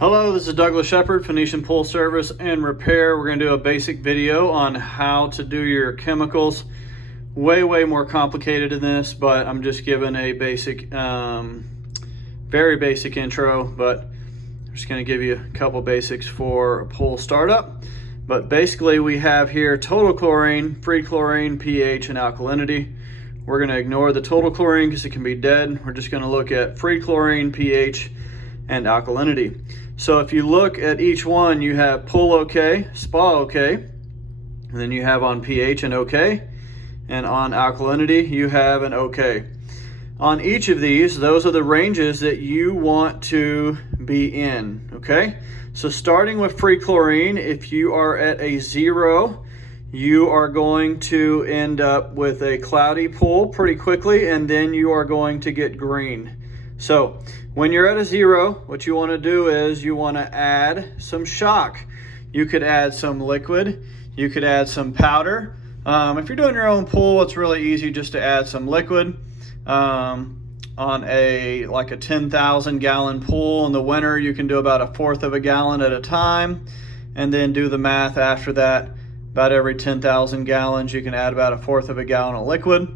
Hello, this is Douglas Shepard, Phoenician Pool Service and Repair. We're going to do a basic video on how to do your chemicals. Way more complicated than this, but I'm just giving a basic, very basic intro, but I'm just going to give you a couple basics for a pool startup. But basically we have here total chlorine, free chlorine, pH, and alkalinity. We're going to ignore the total chlorine because it can be dead. We're just going to look at free chlorine, pH, and alkalinity. So if you look at each one, you have pool okay, spa okay, and then you have on pH an okay, and on alkalinity you have an okay. On each of these, those are the ranges that you want to be in, okay? So starting with free chlorine, if you are at a 0, you are going to end up with a cloudy pool pretty quickly, and then you are going to get green. So when you're at a 0, what you want to do is you want to add some shock. You could add some liquid, you could add some powder. If you're doing your own pool, it's really easy just to add some liquid. On like a 10,000 gallon pool in the winter, you can do about 1/4 of a gallon at a time, and then do the math after that. About every 10,000 gallons, you can add about 1/4 of a gallon of liquid.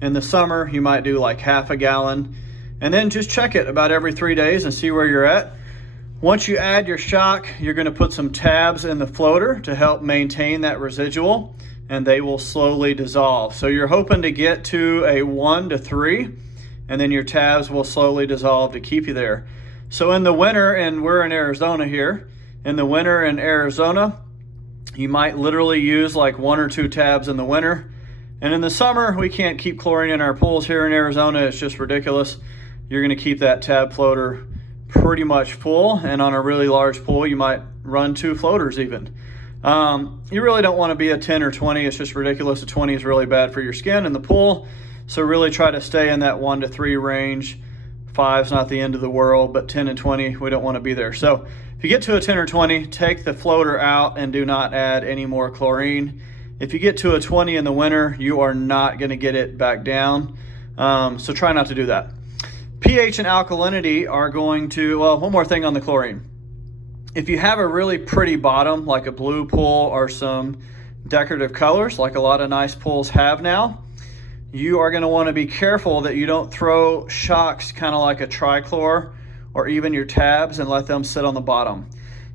In the summer, you might do like 1/2 gallon. And then just check it about every 3 days and see where you're at. Once you add your shock, you're going to put some tabs in the floater to help maintain that residual, and they will slowly dissolve. So you're hoping to get to a 1 to 3, and then your tabs will slowly dissolve to keep you there. So in the winter, and we're in Arizona here, in the winter in Arizona, you might literally use like 1 or 2 tabs in the winter. And in the summer, we can't keep chlorine in our pools here in Arizona. It's just ridiculous. You're going to keep that tab floater pretty much full, and on a really large pool you might run 2 floaters even. You really don't want to be a 10 or 20. It's just ridiculous. A 20 is really bad for your skin in the pool, so really try to stay in that 1 to 3 range. 5's not the end of the world, but 10 and 20, we don't want to be there. So if you get to a 10 or 20, take the floater out and do not add any more chlorine. If you get to a 20 in the winter, you are not going to get it back down, so try not to do that. pH and alkalinity are going to, well, one more thing on the chlorine. If you have a really pretty bottom, like a blue pool or some decorative colors, like a lot of nice pools have now, you are going to want to be careful that you don't throw shocks kind of like a trichlor or even your tabs and let them sit on the bottom.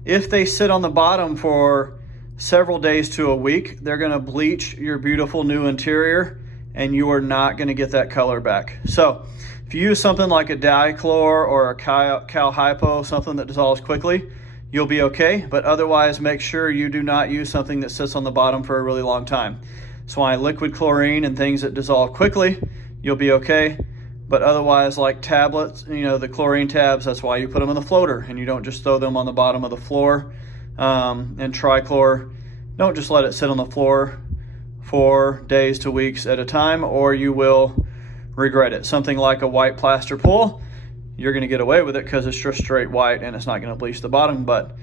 If they sit on the bottom for several days to a week, they're going to bleach your beautiful new interior, and you are not going to get that color back. So if you use something like a dichlor or a cal hypo, something that dissolves quickly, you'll be okay. But otherwise, make sure you do not use something that sits on the bottom for a really long time. That's why liquid chlorine and things that dissolve quickly, you'll be okay. But otherwise, like tablets, the chlorine tabs, that's why you put them in the floater, and you don't just throw them on the bottom of the floor. And trichlor, don't just let it sit on the floor for days to weeks at a time, or you will regret it. Something like a white plaster pool, you're going to get away with it because it's just straight white and it's not going to bleach the bottom. But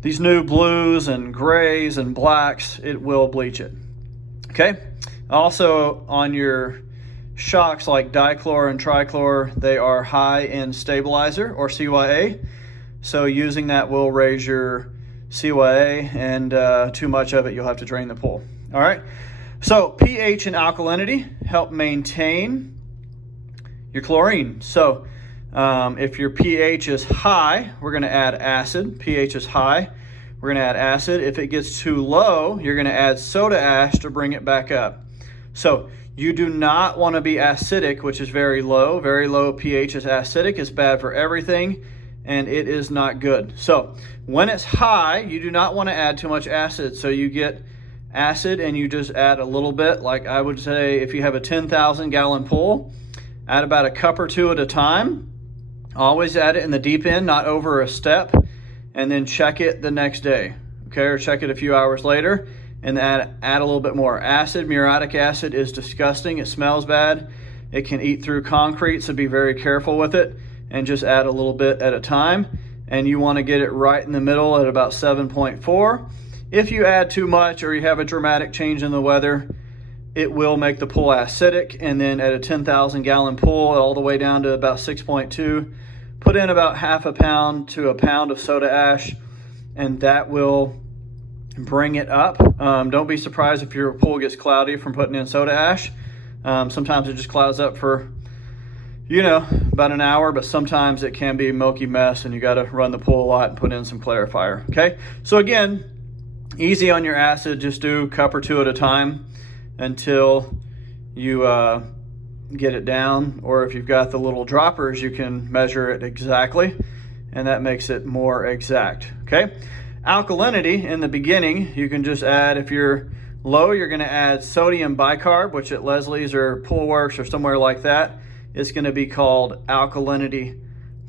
these new blues and grays and blacks, it will bleach it. Okay. Also on your shocks like dichlor and trichlor, they are high in stabilizer or CYA. So using that will raise your CYA, and too much of it, you'll have to drain the pool. All right. So pH and alkalinity help maintain your chlorine. So if your pH is high, we're going to add acid. pH is high, we're going to add acid. If it gets too low, you're going to add soda ash to bring it back up. So you do not want to be acidic, which is very low. Very low pH is acidic. It's bad for everything, and it is not good. So when it's high, you do not want to add too much acid. So you get acid and you just add a little bit. Like I would say, if you have a 10,000 gallon pool, add about a cup or 2 at a time. Always add it in the deep end, not over a step, and then check it the next day, okay? Or check it a few hours later and add a little bit more. Acid, muriatic acid, is disgusting. It smells bad. It can eat through concrete, so be very careful with it, and just add a little bit at a time. And you want to get it right in the middle at about 7.4. If you add too much or you have a dramatic change in the weather, it will make the pool acidic, and then at a 10,000 gallon pool all the way down to about 6.2, put in about half a pound to a pound of soda ash, and that will bring it up. Don't be surprised if your pool gets cloudy from putting in soda ash. Sometimes it just clouds up for, about an hour, but sometimes it can be a milky mess and you got to run the pool a lot and put in some clarifier. Okay, so again, easy on your acid. Just do a cup or two at a time until you get it down, or if you've got the little droppers, you can measure it exactly, and that makes it more exact. Okay, alkalinity in the beginning, you can just add, if you're low, you're going to add sodium bicarb, which at Leslie's or Pool Works or somewhere like that, it's going to be called alkalinity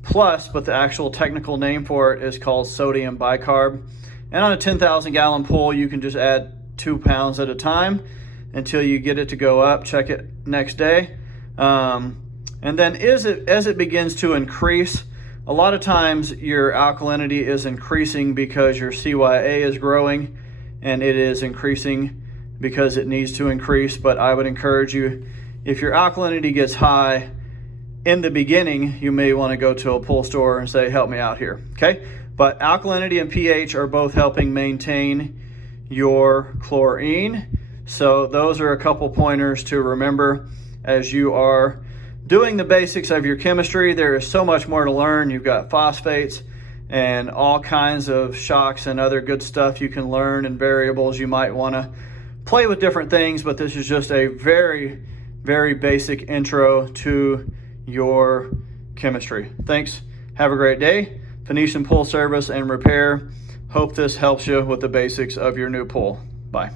plus, but the actual technical name for it is called sodium bicarb. And on a 10,000 gallon pool, you can just add 2 pounds at a time until you get it to go up. Check it next day. And then as it begins to increase, a lot of times your alkalinity is increasing because your CYA is growing, and it is increasing because it needs to increase. But I would encourage you, if your alkalinity gets high in the beginning, you may want to go to a pool store and say, help me out here. Okay, but alkalinity and pH are both helping maintain your chlorine. So those are a couple pointers to remember as you are doing the basics of your chemistry. There is so much more to learn. You've got phosphates and all kinds of shocks and other good stuff you can learn, and variables. You might want to play with different things, but this is just a very, very basic intro to your chemistry. Thanks. Have a great day. Phoenician Pool Service and Repair. Hope this helps you with the basics of your new pool. Bye.